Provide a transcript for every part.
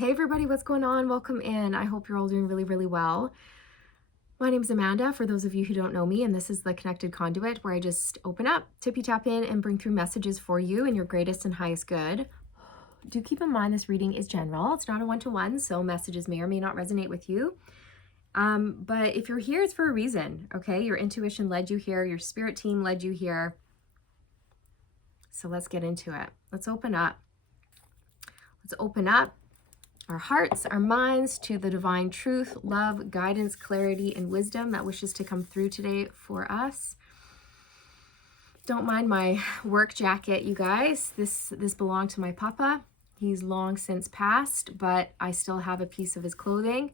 Hey everybody, what's going on? Welcome in. I hope you're all doing really, really well. My name's Amanda, for those of you who don't know me, and this is the Connected Conduit, where I just open up, tippy tap in, and bring through messages for you in your greatest and highest good. Do keep in mind this reading is general. It's not a one-to-one, so messages may or may not resonate with you. But if you're here, it's for a reason, okay? Your intuition led you here. Your spirit team led you here. So let's get into it. Let's open up. Let's open up our hearts, our minds to the divine truth, love, guidance, clarity, and wisdom that wishes to come through today for us. Don't mind my work jacket, you guys. This belonged to my papa. He's long since passed, but I still have a piece of his clothing.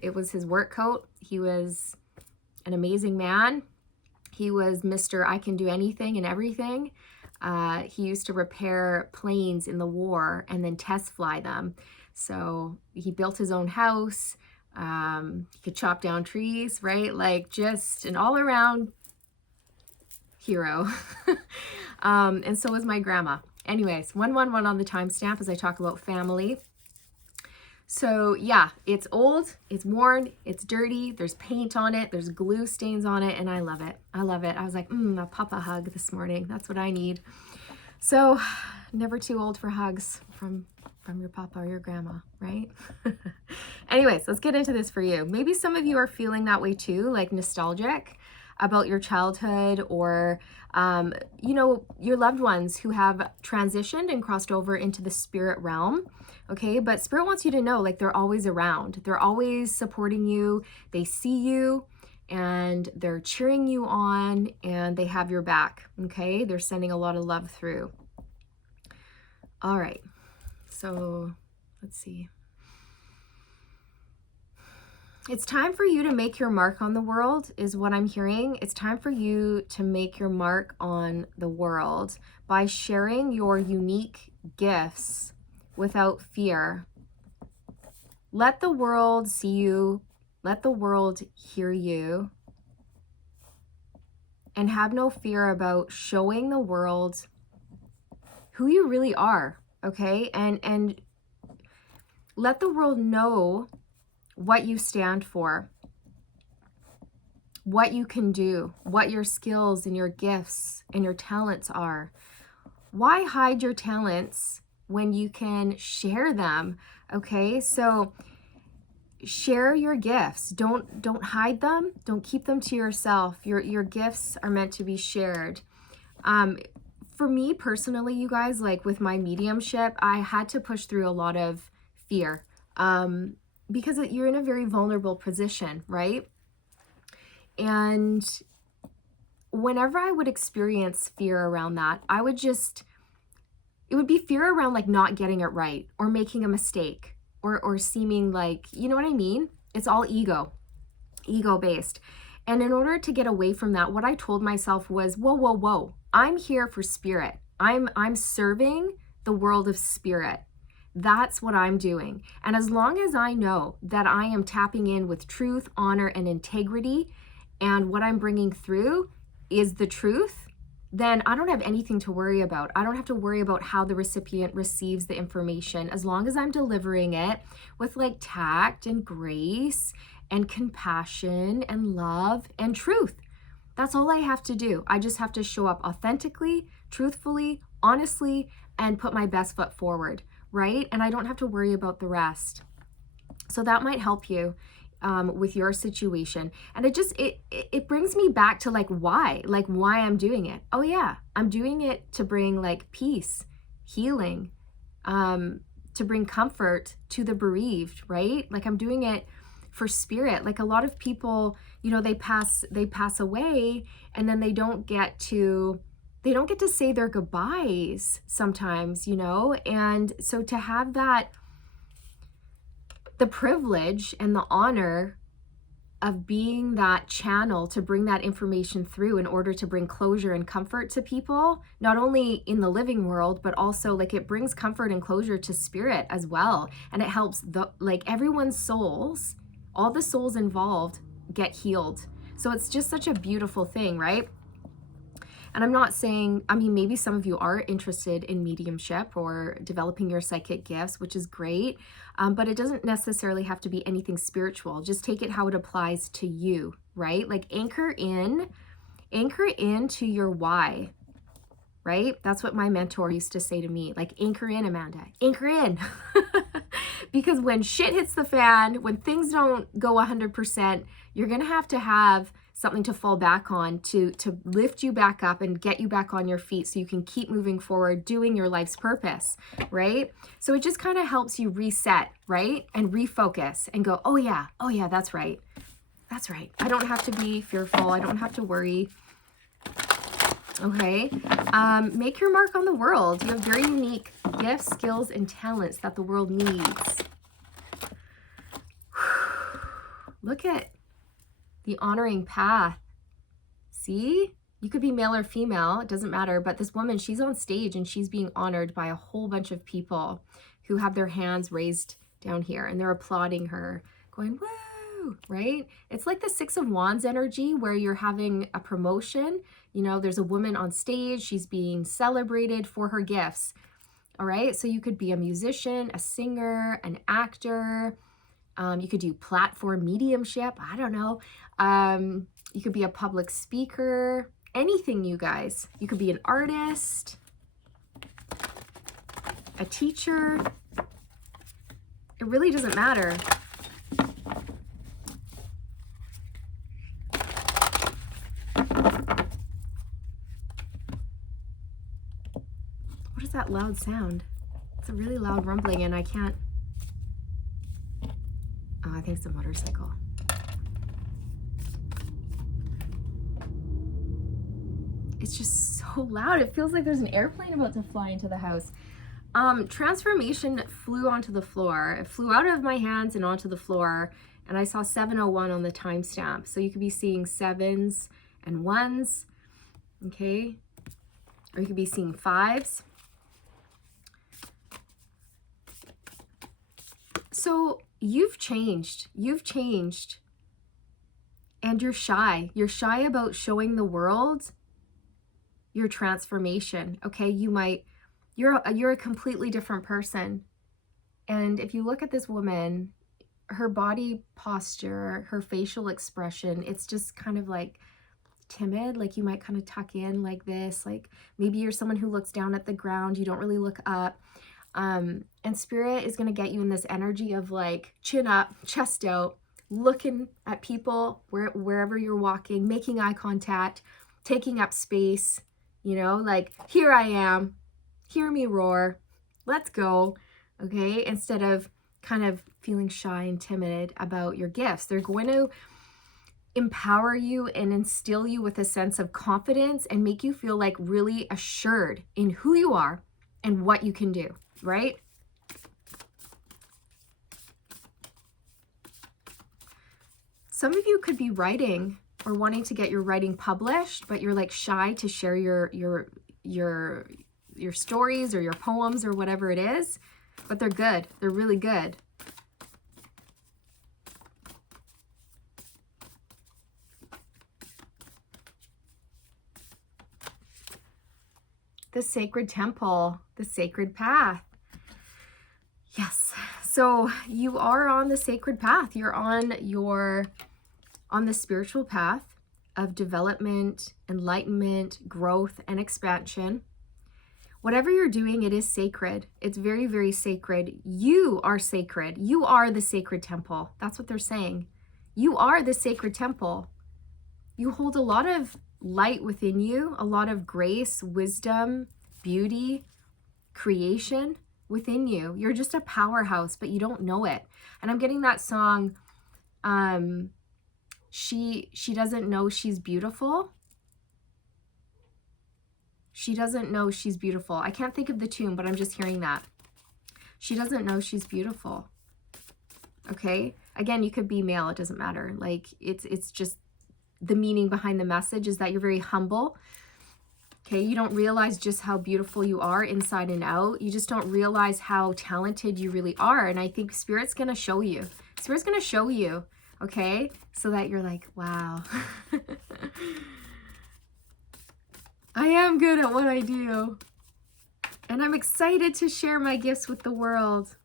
It was his work coat. He was an amazing man. He was Mr. I can do anything and everything. He used to repair planes in the war and then test fly them. So he built his own house. He could chop down trees, right? Like just an all around hero. And so was my grandma. Anyways, 111 on the timestamp as I talk about family. So yeah, it's old, it's worn, it's dirty, there's paint on it, there's glue stains on it, and I love it. I love it. I was like, a papa hug this morning. That's what I need. So never too old for hugs from your papa or your grandma, right? Anyways, let's get into this for you. Maybe some of you are feeling that way too, like nostalgic about your childhood or, your loved ones who have transitioned and crossed over into the spirit realm. Okay, but spirit wants you to know, like, they're always around. They're always supporting you. They see you and they're cheering you on and they have your back. Okay, they're sending a lot of love through. All right, so let's see. It's time for you to make your mark on the world, is what I'm hearing. It's time for you to make your mark on the world by sharing your unique gifts without fear. Let the world see you. Let the world hear you. And have no fear about showing the world who you really are, okay? And let the world know what you stand for, what you can do, what your skills and your gifts and your talents are. Why hide your talents when you can share them? Okay, so share your gifts. Don't hide them. Don't keep them to yourself. Your gifts are meant to be shared. For me personally, you guys, like with my mediumship, I had to push through a lot of fear. Because you're in a very vulnerable position, right? And whenever I would experience fear around that, it would be fear around like not getting it right or making a mistake or seeming like, you know what I mean? It's all ego based. And in order to get away from that, what I told myself was, whoa, I'm here for spirit. I'm serving the world of spirit. That's what I'm doing. And as long as I know that I am tapping in with truth, honor, and integrity, and what I'm bringing through is the truth, then I don't have anything to worry about. I don't have to worry about how the recipient receives the information. As long as I'm delivering it with like tact and grace and compassion and love and truth. That's all I have to do. I just have to show up authentically, truthfully, honestly, and put my best foot forward, right? And I don't have to worry about the rest. So that might help you with your situation. And it brings me back to why I'm doing it. Oh yeah, I'm doing it to bring like peace, healing, to bring comfort to the bereaved, right? Like I'm doing it for spirit. Like a lot of people, they pass away and then they don't get to say their goodbyes sometimes, and so to have that, the privilege and the honor of being that channel to bring that information through in order to bring closure and comfort to people, not only in the living world, but also like it brings comfort and closure to spirit as well. And it helps everyone's souls, all the souls involved get healed. So it's just such a beautiful thing, right? And I'm not saying, I mean, maybe some of you are interested in mediumship or developing your psychic gifts, which is great. But it doesn't necessarily have to be anything spiritual. Just take it how it applies to you, right? Like anchor into your why, right? That's what my mentor used to say to me, like, anchor in, Amanda, anchor in. Because when shit hits the fan, when things don't go 100%, you're going to have something to fall back on to lift you back up and get you back on your feet so you can keep moving forward, doing your life's purpose, right? So it just kind of helps you reset, right? And refocus and go, oh yeah, that's right. That's right. I don't have to be fearful. I don't have to worry. Okay. Make your mark on the world. You have very unique gifts, skills, and talents that the world needs. Look at the honoring path. See? You could be male or female. It doesn't matter. But this woman, she's on stage and she's being honored by a whole bunch of people who have their hands raised down here and they're applauding her, going, woo, right? It's like the Six of Wands energy where you're having a promotion. You know, there's a woman on stage. She's being celebrated for her gifts. All right. So you could be a musician, a singer, an actor. You could do platform mediumship. I don't know. You could be a public speaker, anything, you guys. You could be an artist, a teacher. It really doesn't matter. What is that loud sound? It's a really loud rumbling and I can't. Oh, I think it's a motorcycle. It's just so loud. It feels like there's an airplane about to fly into the house. Transformation flew onto the floor. It flew out of my hands and onto the floor. And I saw 7:01 on the timestamp. So you could be seeing 7s and 1s. Okay. Or you could be seeing 5s. So you've changed. And you're shy. You're shy about showing the world your transformation. Okay, you're a completely different person. And if you look at this woman, her body posture, her facial expression, it's just kind of like timid. Like you might kind of tuck in like this. Like maybe you're someone who looks down at the ground. You don't really look up. And spirit is going to get you in this energy of like chin up, chest out, looking at people wherever you're walking, making eye contact, taking up space, you know, like, here I am, hear me roar, let's go, okay? Instead of kind of feeling shy and timid about your gifts. They're going to empower you and instill you with a sense of confidence and make you feel like really assured in who you are and what you can do, right? Some of you could be writing or wanting to get your writing published, but you're like shy to share your stories or your poems or whatever it is, but they're good. They're really good. The sacred temple, the sacred path. Yes. So you are on the sacred path. You're on the spiritual path of development, enlightenment, growth, and expansion. Whatever you're doing, it is sacred. It's very, very sacred. You are sacred. You are the sacred temple. That's what they're saying. You are the sacred temple. You hold a lot of light within you, a lot of grace, wisdom, beauty, creation within you. You're just a powerhouse, but you don't know it. And I'm getting that song, she doesn't know she's beautiful. She doesn't know she's beautiful. I can't think of the tune, but I'm just hearing that. She doesn't know she's beautiful. Okay? Again, you could be male, it doesn't matter. Like it's just the meaning behind the message is that you're very humble. Okay? You don't realize just how beautiful you are inside and out. You just don't realize how talented you really are. And I think Spirit's going to show you. Spirit's going to show you. Okay? So that you're like, wow. I am good at what I do. And I'm excited to share my gifts with the world.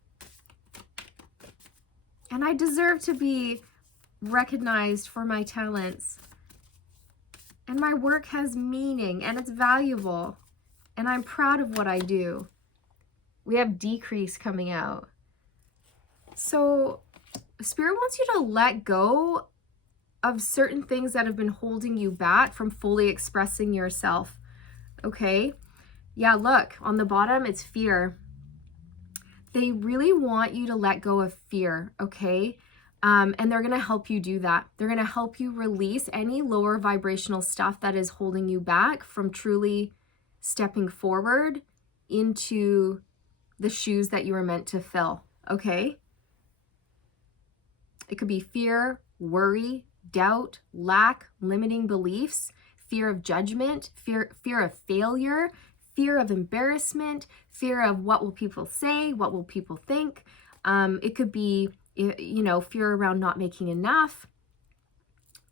And I deserve to be recognized for my talents. And my work has meaning and it's valuable. And I'm proud of what I do. We have decrease coming out. So Spirit wants you to let go of certain things that have been holding you back from fully expressing yourself. Okay? Yeah, look, on the bottom, it's fear. They really want you to let go of fear, okay? And they're going to help you do that. They're going to help you release any lower vibrational stuff that is holding you back from truly stepping forward into the shoes that you were meant to fill, okay? It could be fear, worry, doubt, lack, limiting beliefs, fear of judgment, fear of failure, fear of embarrassment, fear of what will people say, what will people think. It could be, you know, fear around not making enough.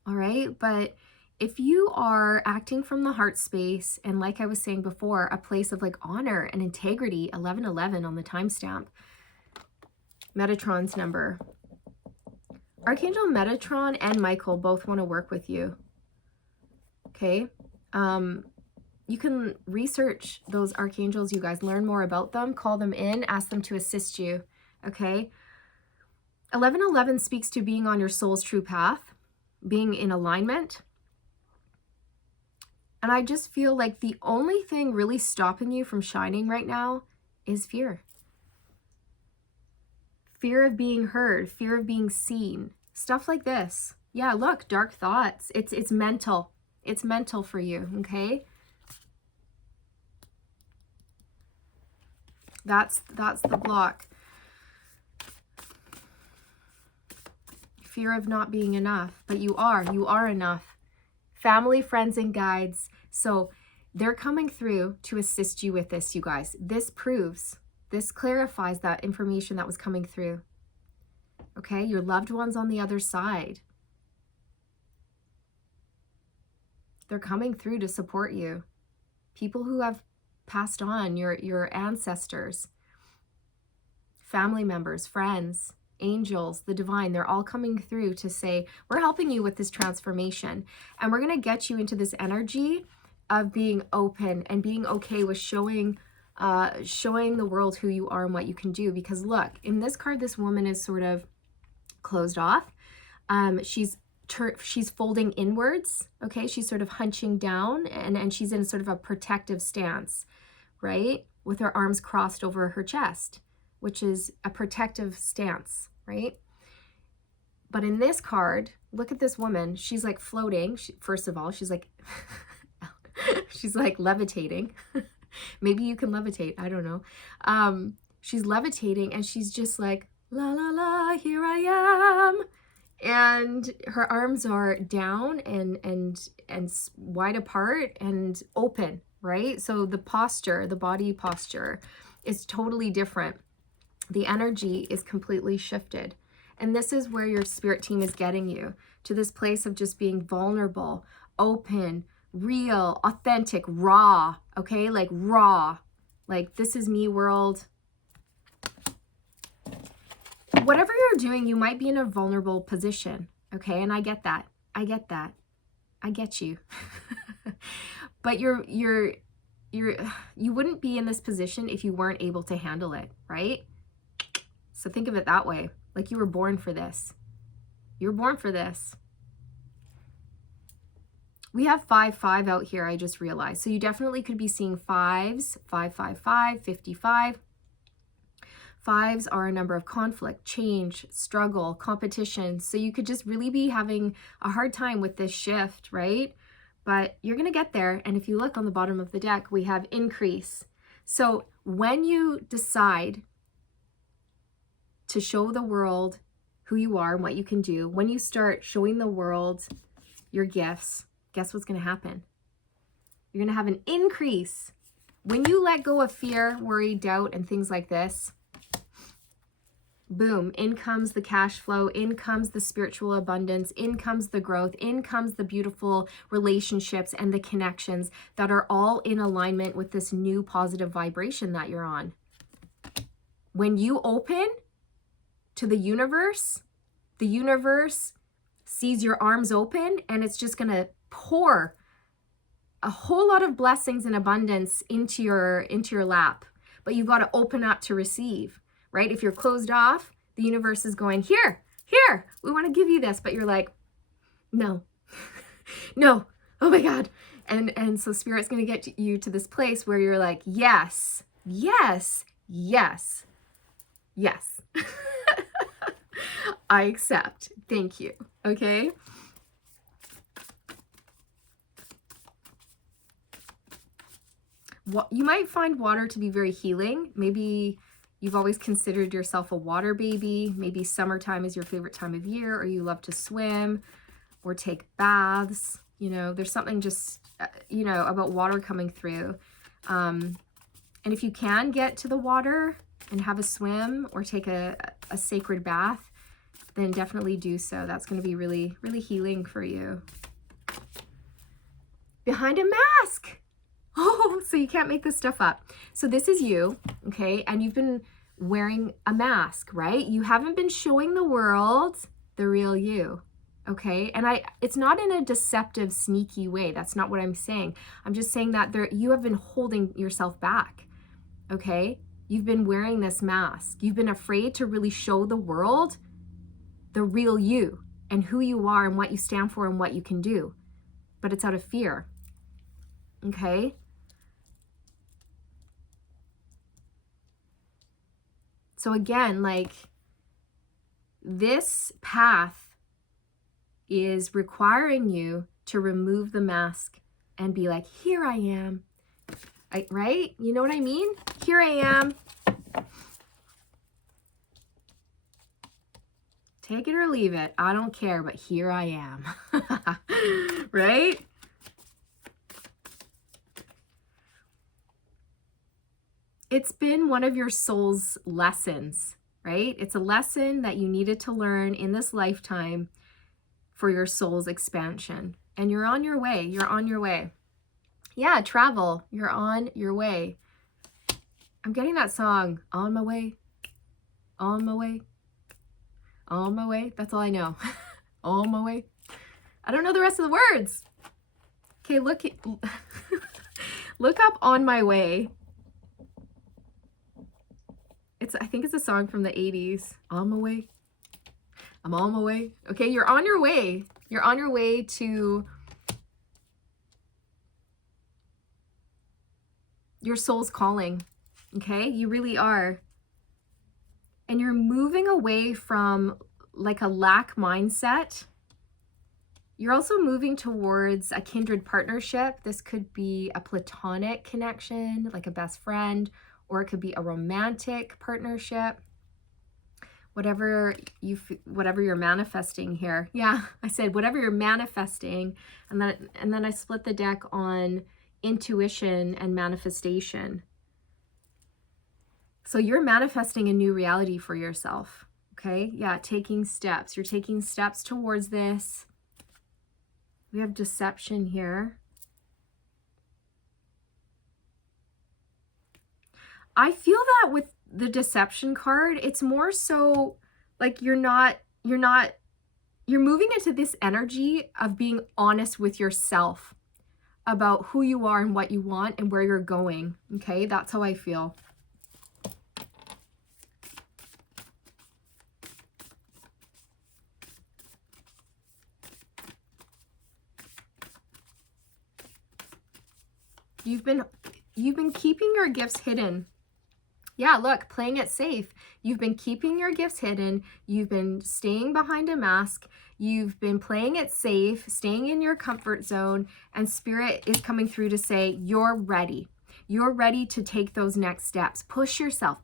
All right. But if you are acting from the heart space, and like I was saying before, a place of like honor and integrity, 1111 on the timestamp, Metatron's number. Archangel Metatron and Michael both want to work with you. Okay. You can research those archangels, you guys, learn more about them, call them in, ask them to assist you, okay? 1111 speaks to being on your soul's true path, being in alignment. And I just feel like the only thing really stopping you from shining right now is fear. Fear of being heard, fear of being seen, stuff like this. Yeah, look, dark thoughts. It's mental. It's mental for you, okay? That's the block. Fear of not being enough, but you are enough. Family, friends, and guides. So they're coming through to assist you with this, you guys. This clarifies that information that was coming through. Okay, your loved ones on the other side. They're coming through to support you. People who have passed on, your ancestors, family members, friends, angels, the divine, they're all coming through to say, we're helping you with this transformation. And we're going to get you into this energy of being open and being okay with showing the world who you are and what you can do. Because look, in this card, this woman is sort of closed off. She's folding inwards, okay? She's sort of hunching down and she's in sort of a protective stance, right? With her arms crossed over her chest, which is a protective stance, right? But in this card, look at this woman. She's like floating. First of all, she's like, she's like levitating. Maybe you can levitate. I don't know. She's levitating and she's just like, la, la, la, here I am. And her arms are down and wide apart and open, right? So the posture, the body posture is totally different. The energy is completely shifted. And this is where your spirit team is getting you, to this place of just being vulnerable, open, real, authentic, raw, okay? Like raw, like this is me world. Whatever you're doing, you might be in a vulnerable position, okay? And I get that. I get that. I get you. But you wouldn't be in this position if you weren't able to handle it, right? So think of it that way. Like you were born for this. You were born for this. We have 5-5 out here, I just realized. So you definitely could be seeing 5s, 555, 55. 5s are a number of conflict, change, struggle, competition. So you could just really be having a hard time with this shift, right? But you're going to get there. And if you look on the bottom of the deck, we have increase. So when you decide to show the world who you are and what you can do, when you start showing the world your gifts, guess what's going to happen? You're going to have an increase. When you let go of fear, worry, doubt, and things like this, boom, in comes the cash flow, in comes the spiritual abundance, in comes the growth, in comes the beautiful relationships and the connections that are all in alignment with this new positive vibration that you're on. When you open to the universe sees your arms open, and it's just going to pour a whole lot of blessings and abundance into your lap. But you've got to open up to receive, right? If you're closed off, the universe is going, here, we want to give you this. But you're like, no, no, oh my God. And so Spirit's going to get you to this place where you're like, yes, yes, yes, yes. I accept. Thank you. Okay. You might find water to be very healing. Maybe you've always considered yourself a water baby. Maybe summertime is your favorite time of year, or you love to swim or take baths. You know, there's something just, you know, about water coming through. And if you can get to the water and have a swim or take a sacred bath, then definitely do so. That's going to be really, really healing for you. Behind a mask. Oh, so you can't make this stuff up. So this is you, okay? And you've been wearing a mask, right? You haven't been showing the world the real you, okay? And it's not in a deceptive, sneaky way. That's not what I'm saying. I'm just saying that you have been holding yourself back, okay? You've been wearing this mask. You've been afraid to really show the world the real you and who you are and what you stand for and what you can do. But it's out of fear, okay? So again, like, this path is requiring you to remove the mask and be like, here I am, right? You know what I mean? Here I am. Take it or leave it. I don't care, but here I am. Right? It's been one of your soul's lessons, right? It's a lesson that you needed to learn in this lifetime for your soul's expansion. And you're on your way. You're on your way. Yeah, travel. You're on your way. I'm getting that song, On My Way, On My Way, On My Way. That's all I know. On my way. I don't know the rest of the words. Okay, look up On My Way. I think it's a song from the 80s. On my way. I'm on my way. Okay, you're on your way. You're on your way to your soul's calling. Okay, you really are. And you're moving away from like a lack mindset. You're also moving towards a kindred partnership. This could be a platonic connection, like a best friend, or it could be a romantic partnership. Whatever you're manifesting here. Yeah, I said whatever you're manifesting, and then I split the deck on intuition and manifestation. So you're manifesting a new reality for yourself. Okay? Yeah, taking steps. You're taking steps towards this. We have deception here. I feel that with the deception card, it's more so like you're moving into this energy of being honest with yourself about who you are and what you want and where you're going. Okay, that's how I feel. You've been keeping your gifts hidden. Yeah, look, playing it safe. You've been keeping your gifts hidden. You've been staying behind a mask. You've been playing it safe, staying in your comfort zone, and Spirit is coming through to say, you're ready. You're ready to take those next steps. Push yourself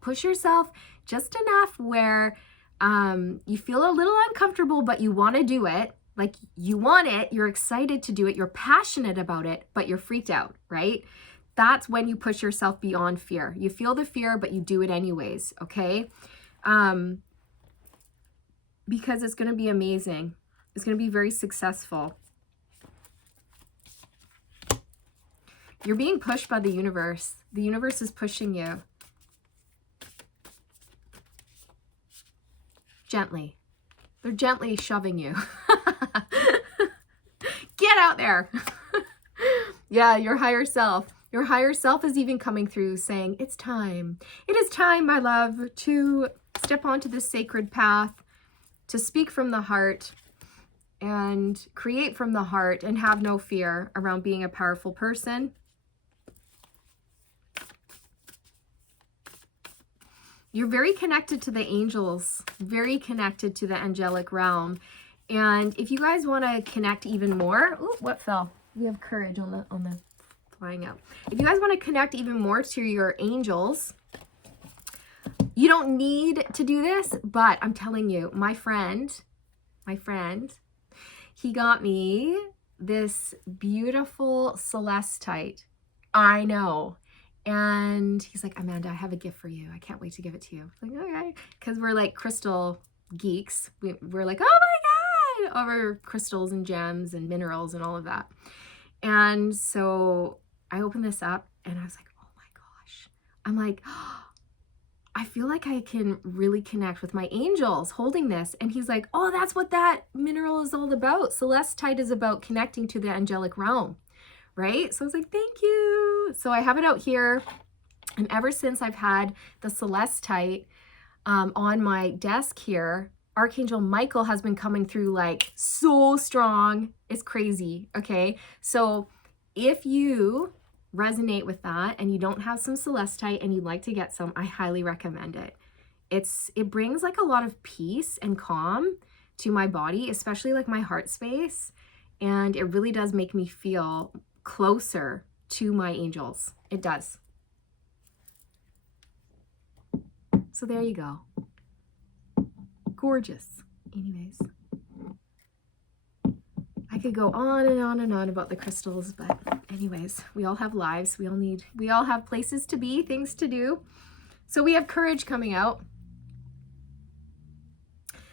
just enough where you feel a little uncomfortable, but you want to do it. Like, you want it, you're excited to do it, you're passionate about it, but you're freaked out, right? That's when you push yourself beyond fear. You feel the fear, but you do it anyways, okay? because it's going to be amazing. It's going to be very successful. You're being pushed by the universe. The universe is pushing you. Gently. They're gently shoving you. Get out there. Yeah, your higher self. Your higher self is even coming through saying, it's time. It is time, my love, to step onto this sacred path, to speak from the heart and create from the heart and have no fear around being a powerful person. You're very connected to the angels, very connected to the angelic realm. And if you guys want to connect even more, ooh, what fell? We have courage on the flying out. If you guys want to connect even more to your angels, you don't need to do this, but I'm telling you, my friend, he got me this beautiful celestite. I know. And he's like, Amanda, I have a gift for you. I can't wait to give it to you. I'm like, okay. Because we're like crystal geeks. We're like, oh my God, over crystals and gems and minerals and all of that. And so I opened this up and I was like, oh my gosh. I'm like, oh, I feel like I can really connect with my angels holding this. And he's like, oh, that's what that mineral is all about. Celestite is about connecting to the angelic realm. Right? So I was like, thank you. So I have it out here. And ever since I've had the celestite on my desk here, Archangel Michael has been coming through like so strong. It's crazy. Okay. So if you resonate with that and you don't have some celestite and you'd like to get some, I highly recommend it. It brings like a lot of peace and calm to my body, especially like my heart space. And it really does make me feel closer to my angels. It does. So there you go. Gorgeous. Anyways, I could go on and on and on about the crystals, but anyways, we all have lives. We all have places to be, things to do. So we have courage coming out.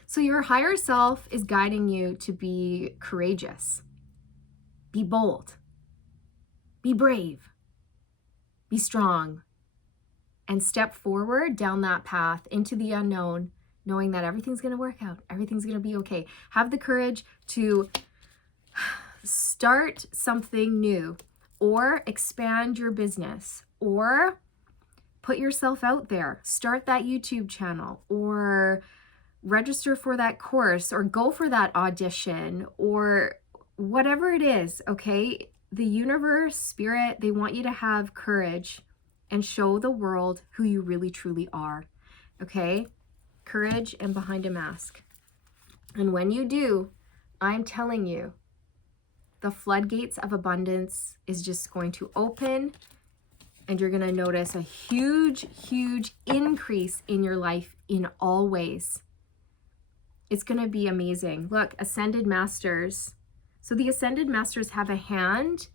So your higher self is guiding you to be courageous, be bold, be brave, be strong, and step forward down that path into the unknown, knowing that everything's going to work out. Everything's going to be okay. Have the courage to start something new or expand your business or put yourself out there. Start that YouTube channel or register for that course or go for that audition or whatever it is, okay? The universe, spirit, they want you to have courage and show the world who you really truly are, okay? Courage and behind a mask. And when you do, I'm telling you, the floodgates of abundance is just going to open and you're going to notice a huge, huge increase in your life in all ways. It's going to be amazing. Look, Ascended Masters. So the Ascended Masters have a hand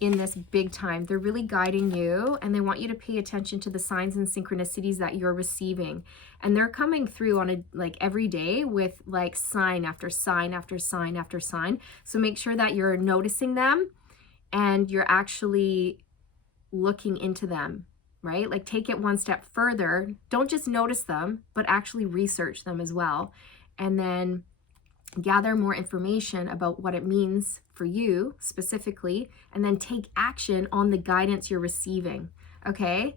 in this big time. They're really guiding you and they want you to pay attention to the signs and synchronicities that you're receiving. And they're coming through on a like every day with like sign after sign after sign after sign. So make sure that you're noticing them and you're actually looking into them, right? Like take it one step further. Don't just notice them, but actually research them as well. And then gather more information about what it means for you specifically, and then take action on the guidance you're receiving. Okay?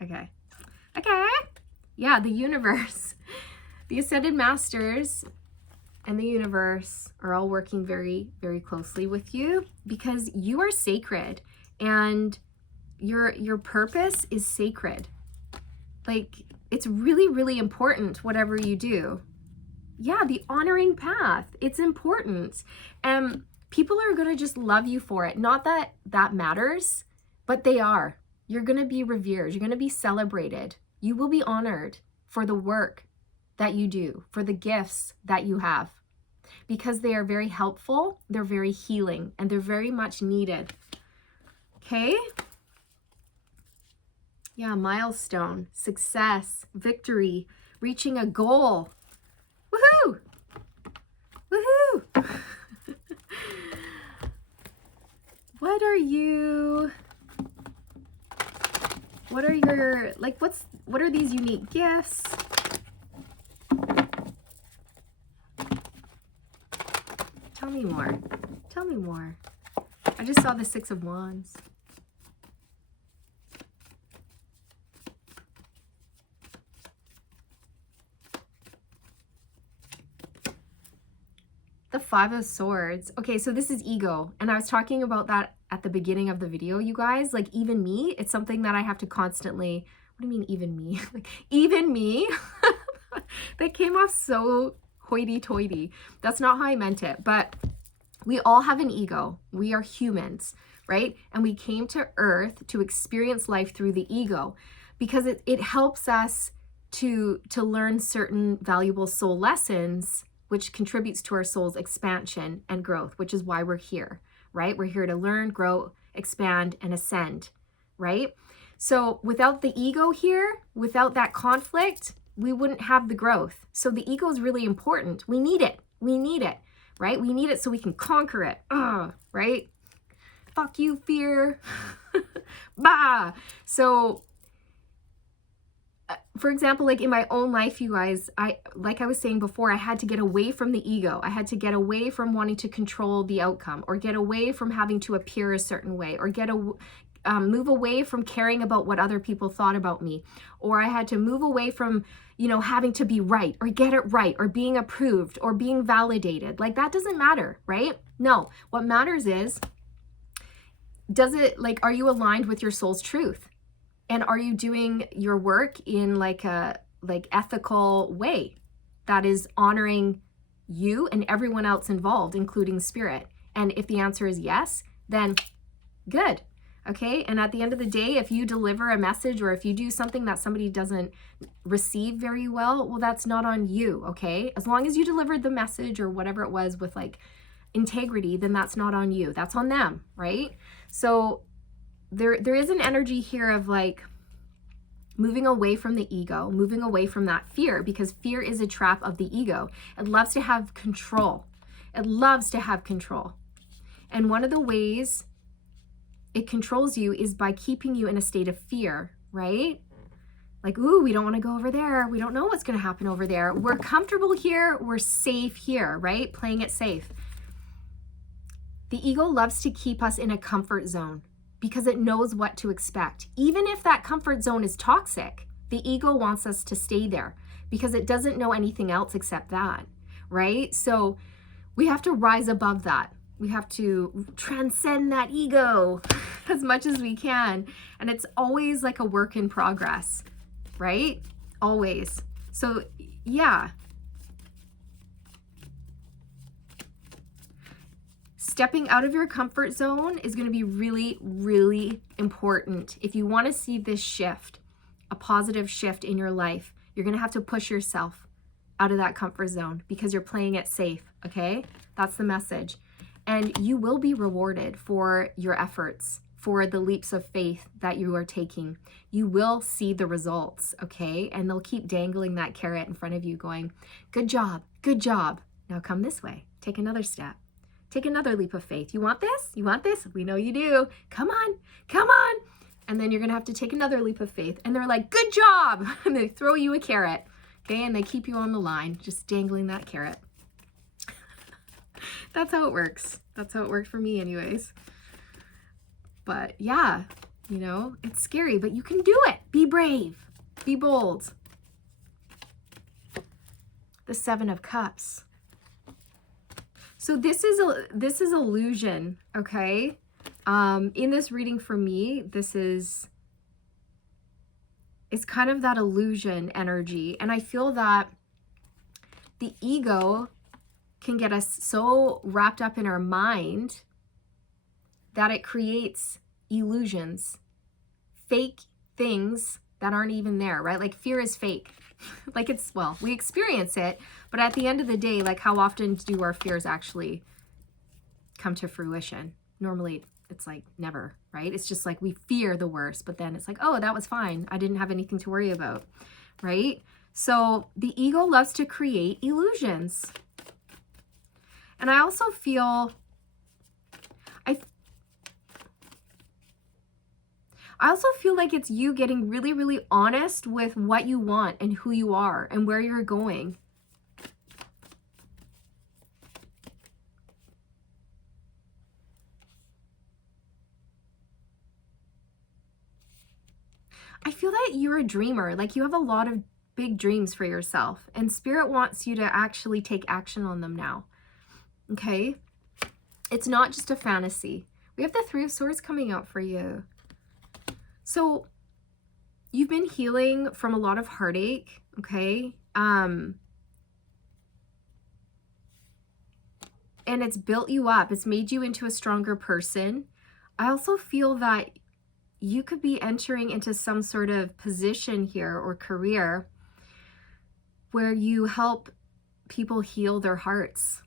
Okay. Yeah, the universe, the Ascended Masters and the universe are all working very, very closely with you because you are sacred and your purpose is sacred. Like, it's really, really important, whatever you do. Yeah, the honoring path, it's important. And people are going to just love you for it. Not that that matters, but they are. You're going to be revered. You're going to be celebrated. You will be honored for the work that you do, for the gifts that you have, because they are very helpful, they're very healing, and they're very much needed. Okay? Yeah, milestone, success, victory, reaching a goal. Woohoo! What are you, what are your, like, what are these unique gifts? Tell me more. Tell me more. I just saw the Six of Wands. The Five of Swords. Okay, so this is ego. And I was talking about that at the beginning of the video, you guys. Like, even me, it's something that I have to constantly, what do you mean even me? Like, even me? That came off so hoity-toity. That's not how I meant it. But we all have an ego. We are humans, right? And we came to Earth to experience life through the ego because it helps us to learn certain valuable soul lessons, which contributes to our soul's expansion and growth, which is why we're here, right? We're here to learn, grow, expand, and ascend, right? So without the ego here, without that conflict, we wouldn't have the growth. So the ego is really important. We need it. We need it, right? We need it so we can conquer it, right? Fuck you, fear. Bah. So for example, like in my own life, you guys, like I was saying before, I had to get away from the ego. I had to get away from wanting to control the outcome, or get away from having to appear a certain way, or move away from caring about what other people thought about me. Or I had to move away from, having to be right, or get it right, or being approved, or being validated. Like, that doesn't matter, right? No, what matters is, are you aligned with your soul's truth? And are you doing your work in like a ethical way that is honoring you and everyone else involved, including spirit? And if the answer is yes, then good. Okay. And at the end of the day, if you deliver a message, or if you do something that somebody doesn't receive very well, that's not on you. Okay. As long as you delivered the message or whatever it was with like integrity, then that's not on you. That's on them. Right. So there is an energy here of like moving away from the ego, moving away from that fear, because fear is a trap of the ego. It loves to have control. It loves to have control. And one of the ways it controls you is by keeping you in a state of fear, right? Like, ooh, we don't want to go over there. We don't know what's going to happen over there. We're comfortable here. We're safe here, right? Playing it safe. The ego loves to keep us in a comfort zone, because it knows what to expect. Even if that comfort zone is toxic, the ego wants us to stay there because it doesn't know anything else except that, right? So we have to rise above that. We have to transcend that ego as much as we can. And it's always like a work in progress, right? Always. So yeah. Stepping out of your comfort zone is going to be really, really important. If you want to see this shift, a positive shift in your life, you're going to have to push yourself out of that comfort zone because you're playing it safe, okay? That's the message. And you will be rewarded for your efforts, for the leaps of faith that you are taking. You will see the results, okay? And they'll keep dangling that carrot in front of you going, good job, good job. Now come this way, take another step. Take another leap of faith. You want this? You want this? We know you do. Come on, come on. And then you're going to have to take another leap of faith. And they're like, good job. And they throw you a carrot. Okay. And they keep you on the line, just dangling that carrot. That's how it works. That's how it worked for me anyways. But yeah, it's scary, but you can do it. Be brave. Be bold. The Seven of Cups. So this is illusion, okay? In this reading for me, it's kind of that illusion energy. And I feel that the ego can get us so wrapped up in our mind that it creates illusions, fake things that aren't even there, right? Like fear is fake. Like we experience it, but at the end of the day, like how often do our fears actually come to fruition? Normally it's like never, right? It's just like we fear the worst, but then it's like, oh, that was fine. I didn't have anything to worry about, right? So the ego loves to create illusions. And I also feel, I also feel like it's you getting really, really honest with what you want and who you are and where you're going. I feel that you're a dreamer. Like you have a lot of big dreams for yourself, and Spirit wants you to actually take action on them now. Okay? It's not just a fantasy. We have the Three of Swords coming out for you. So you've been healing from a lot of heartache, okay? And it's built you up. It's made you into a stronger person. I also feel that you could be entering into some sort of position here or career where you help people heal their hearts.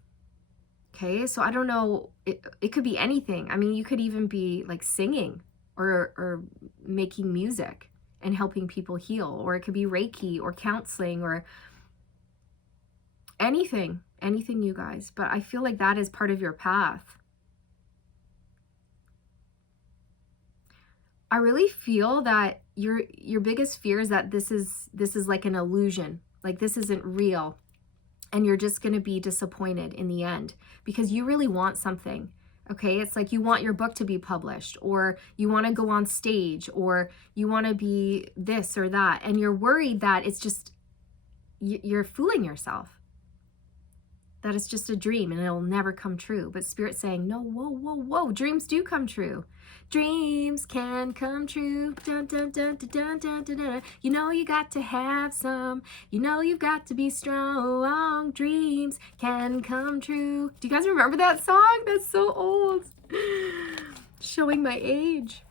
Okay, so I don't know, it could be anything. I mean, you could even be like singing or making music and helping people heal, or it could be Reiki or counseling or anything, you guys. But I feel like that is part of your path. I really feel that your biggest fear is that this is like an illusion, like this isn't real, and you're just going to be disappointed in the end because you really want something. Okay, it's like you want your book to be published, or you want to go on stage, or you want to be this or that, and you're worried that it's just you're fooling yourself, that it's just a dream and it'll never come true. But Spirit's saying, no, whoa, dreams do come true. Dreams can come true. Dun, dun, dun, dun, dun, dun, dun, dun. You know you got to have some. You know you've got to be strong. Dreams can come true. Do you guys remember that song? That's so old. Showing my age.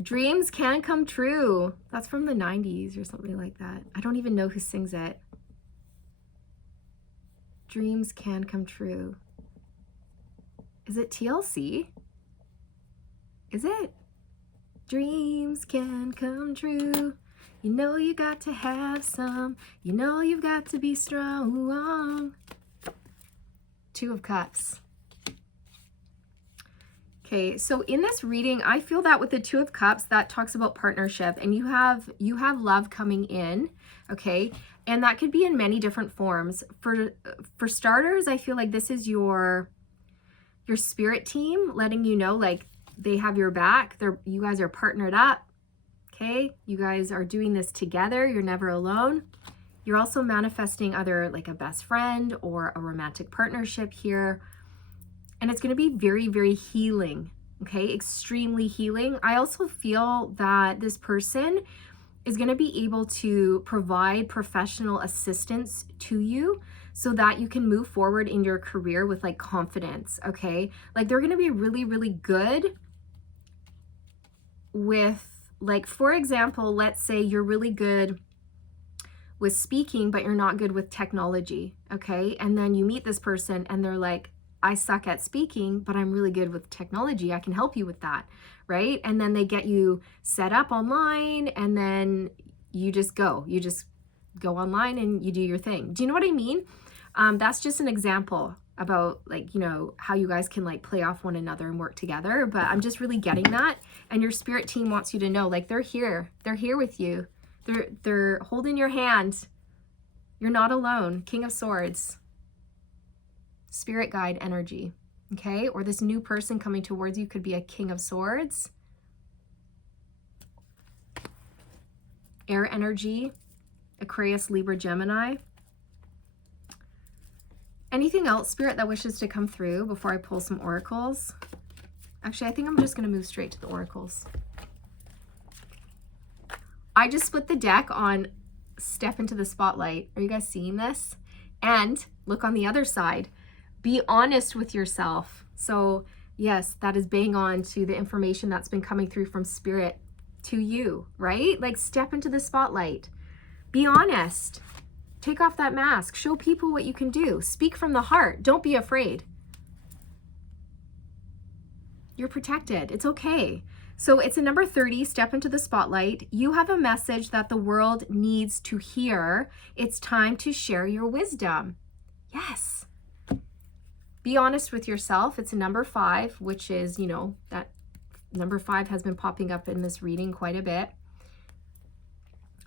Dreams can come true. That's from the 90s or something like that. I don't even know who sings it. Dreams can come true. Is it TLC? Is it? Dreams can come true. You know you got to have some. You know you've got to be strong. Two of Cups. Okay, so in this reading, I feel that with the Two of Cups, that talks about partnership, and you have love coming in, okay? And that could be in many different forms. For starters, I feel like this is your spirit team letting you know, like, they have your back. You guys are partnered up, okay? You guys are doing this together. You're never alone. You're also manifesting either like a best friend or a romantic partnership here. And it's going to be very, very healing, okay? Extremely healing. I also feel that this person is going to be able to provide professional assistance to you so that you can move forward in your career with like confidence, okay? Like they're going to be really, really good with, like, for example, let's say you're really good with speaking, but you're not good with technology, okay? And then you meet this person and they're like, I suck at speaking, but I'm really good with technology. I can help you with that, right? And then they get you set up online, and then you just go online and you do your thing. Do you know what I mean? That's just an example about, like, you know, how you guys can like play off one another and work together. But I'm just really getting that. And your spirit team wants you to know, like, they're here with you. They're holding your hand. You're not alone. King of Swords. Spirit guide energy, okay? Or this new person coming towards you could be a King of Swords. Air energy, Aquarius, Libra, Gemini. Anything else, Spirit, that wishes to come through before I pull some oracles? Actually, I think I'm just going to move straight to the oracles. I just split the deck on Step into the Spotlight. Are you guys seeing this? And look on the other side. Be honest with yourself. So yes, that is bang on to the information that's been coming through from Spirit to you, right? Like, step into the spotlight. Be honest. Take off that mask. Show people what you can do. Speak from the heart. Don't be afraid. You're protected. It's okay. So it's a number 30, step into the spotlight. You have a message that the world needs to hear. It's time to share your wisdom. Yes. Be honest with yourself. It's a number 5, which is, you know, that Number 5 has been popping up in this reading quite a bit.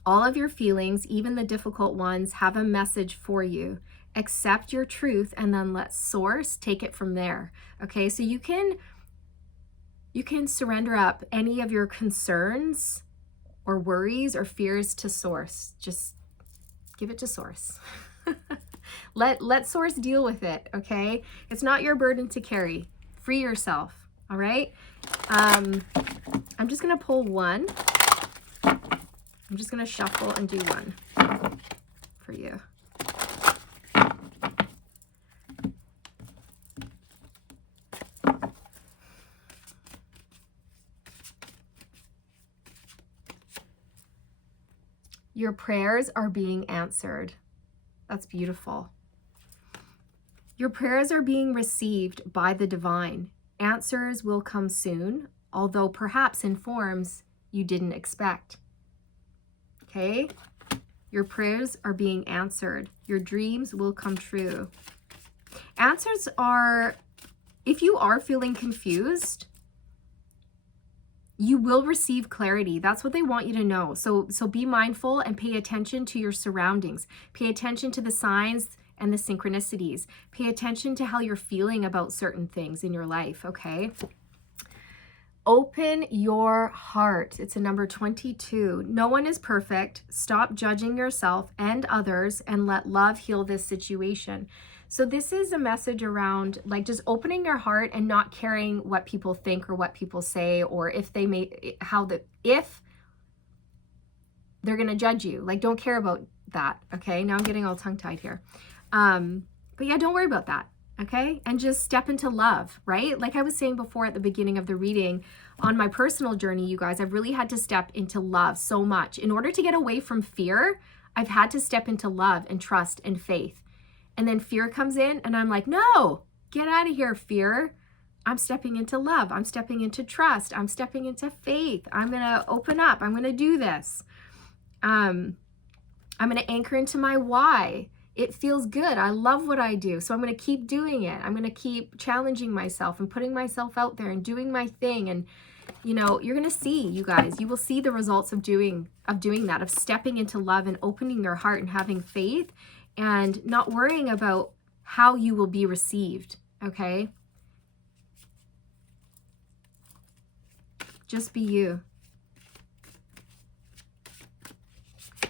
All of your feelings, even the difficult ones, have a message for you. Accept your truth and then let source take it from there. Okay, so you can surrender up any of your concerns or worries or fears to source. Just give it to source. Let source deal with it, okay? It's not your burden to carry. Free yourself, all right? I'm just gonna pull one. I'm just gonna shuffle and do one for you. Your prayers are being answered. That's beautiful. Your prayers are being received by the divine. Answers will come soon, although perhaps in forms you didn't expect. Okay? Your prayers are being answered. Your dreams will come true. Answers are, if you are feeling confused, you will receive clarity. That's what they want you to know. So be mindful and pay attention to your surroundings. Pay attention to the signs and the synchronicities. Pay attention to how you're feeling about certain things in your life, okay? Open your heart. It's a number 22. No one is perfect. Stop judging yourself and others and let love heal this situation. So this is a message around like just opening your heart and not caring what people think or what people say, or if they may, if they're going to judge you. Like, don't care about that. Okay. Now I'm getting all tongue tied here. But yeah, don't worry about that. Okay. And just step into love, right? Like I was saying before at the beginning of the reading, on my personal journey, you guys, I've really had to step into love so much. In order to get away from fear, I've had to step into love and trust and faith. And then fear comes in and I'm like, no, get out of here, fear. I'm stepping into love. I'm stepping into trust. I'm stepping into faith. I'm going to open up. I'm going to do this. I'm going to anchor into my why. It feels good. I love what I do. So I'm going to keep doing it. I'm going to keep challenging myself and putting myself out there and doing my thing. And, you know, you're going to see, you guys, you will see the results of doing that, of stepping into love and opening your heart and having faith and not worrying about how you will be received. Okay. Just be you.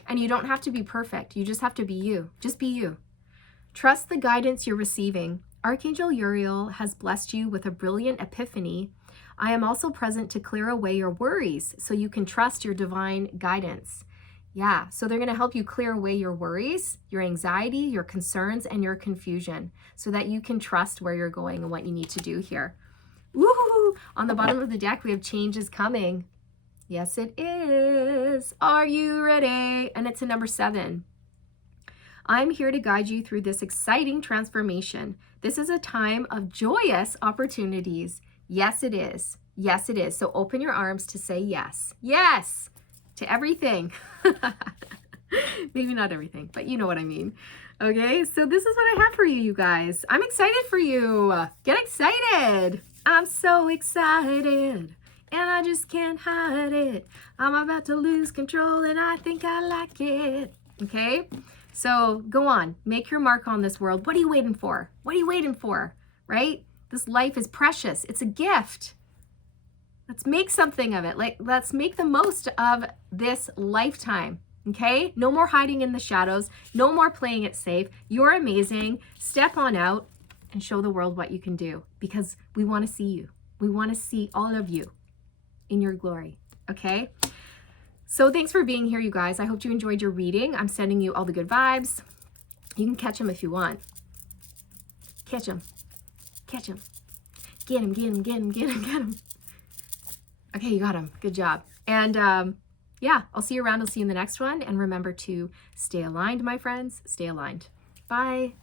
And you don't have to be perfect. You just have to be you. Just be you. Trust the guidance you're receiving. Archangel Uriel has blessed you with a brilliant epiphany. I am also present to clear away your worries so you can trust your divine guidance. Yeah, so they're going to help you clear away your worries, your anxiety, your concerns, and your confusion so that you can trust where you're going and what you need to do here. Woohoo! On the bottom of the deck, we have changes coming. Yes, it is. Are you ready? And it's a number 7. I'm here to guide you through this exciting transformation. This is a time of joyous opportunities. Yes, it is. Yes, it is. So open your arms to say yes. Yes to everything. Maybe not everything, but you know what I mean. Okay, so this is what I have for you, you guys. I'm excited for you. Get excited. I'm so excited. And I just can't hide it. I'm about to lose control and I think I like it. Okay? So go on. Make your mark on this world. What are you waiting for? What are you waiting for? Right? This life is precious. It's a gift. Let's make something of it. Let's make the most of this lifetime. Okay? No more hiding in the shadows. No more playing it safe. You're amazing. Step on out and show the world what you can do because we want to see you. We want to see all of you in your glory. Okay? So thanks for being here, you guys. I hope you enjoyed your reading. I'm sending you all the good vibes. You can catch them if you want. Catch them. Catch them. Get him, get him, get him, get him, get him. Okay, you got him. Good job. And yeah, I'll see you around. I'll see you in the next one. And remember to stay aligned, my friends. Stay aligned. Bye.